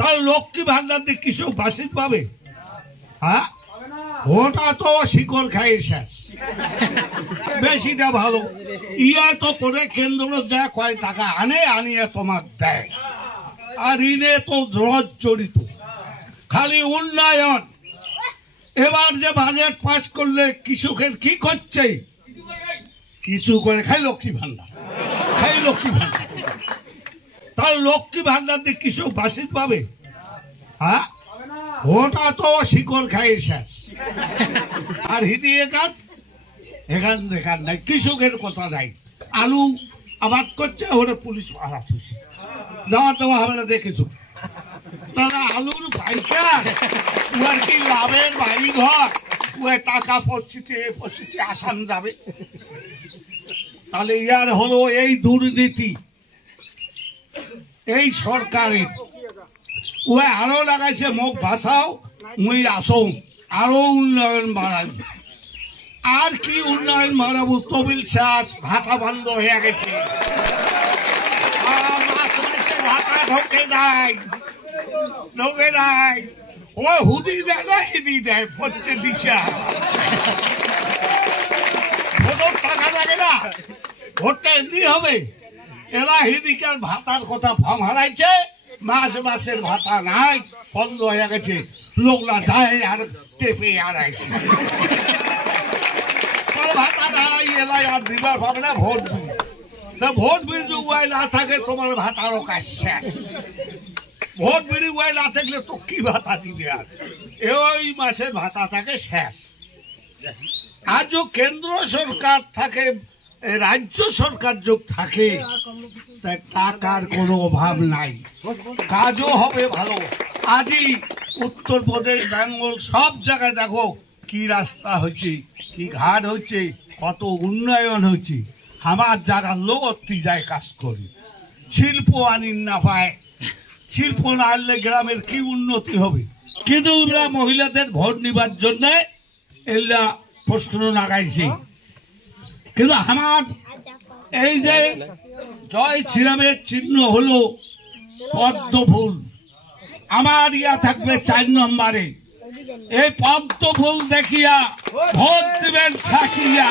তার লক্ষ্মী ভান্ডার দিয়ে কিছু বাসিত পাবে? হ্যাঁ, ওটা তো শিকড় খাই শেষ। বেশিটা ভালো ইয়া তো করে কেন্দ্র দেয়, কয় টাকা আনিয়ে তোমার দেয়। আর ঋণে তো রদ জড়িত, খালি উন্নয়ন। এবার যে বাজেট পাস করলে কৃষকের কি করছে? কিছু করে খাই লক্ষ্মী ভান্ডার, খাই লক্ষ্মী ভান্ডার। তার লক্ষ্মী ভান্ডার দিয়ে কিছু বাসিত পাবে? হ্যাঁ, ওটা তো শিকড় খাই শেষ। আর হিদি এখান নাই, কৃষকের কথা নাই। আলু আবাদ করছে, ওরা পুলিশ আঘাত হয়েছে, দেওয়া হবে না দেখেছো। তারা আলুর পাইকার, উয়ার কি লাভের বাড়ি ঘর, উয়ে টাকা পড়ছিতে আসাম যাবে। তাহলে ইয়ার হলো এই দুর্নীতি এই সরকারের। ওই আরো লাগাইছে মুখ ভাষাও মুই আসো, আরো উন্নয়ন বাড়াই। আর কি উন্নয়ন বাড়াবো? তবিল চাষ ভাতা বন্ধ হয়ে গেছে, ভাতা ঢোকে নাই। ও হুদি দেয় না, হিদি দেয়, হচ্ছে দিশা। ভোটের টাকা লাগে না, ভোটটা এমনি হবে। এরা হিদিকার ভাতার কথা ফর্ম হারাইছে, মাসের ভাতা নাই, বন্ধ হয়ে গেছে। লোকরা যায় আর টেপে আড়াইছে, ভাতা নাই, এলাই আর দিবার পাবে না। ভোট বিল, ভোট বিল উপায় না থাকে তোমার ভাতারও কাজ শেষ। ভোট বিল উপায় না থাকলে তো কি ভাতা দিবে? আর ওই মাসের ভাতা থাকে শেষ। আজও কেন্দ্র সরকার থাকে, রাজ্য সরকার যোগ থাকে, তাই টাকার কোনো অভাব নাই, কাজও হবে ভালো। আজই উত্তরপ্রদেশ, বেঙ্গল সব জায়গায় দেখো কি রাস্তা হচ্ছে, কি ঘাট হচ্ছে, কত উন্নয়ন হচ্ছে। আমার যারা লোক যায় কাজ করি, শিল্প আনিন না পায়, শিল্প না আনলে গ্রামের কি উন্নতি হবে? কিন্তু ওরা মহিলাদের ভোট নিবার জন্য এরা প্রশ্ন লাগাইছে। কিন্তু আমার এই যে জয় শ্রীরামের চিহ্ন হলো পদ্ম ফুল, আমার ইয়া থাকবে 4 নম্বরে। এই পদ্ম ফুল দেখিয়া ভোট দিবেন ঠাসিয়া।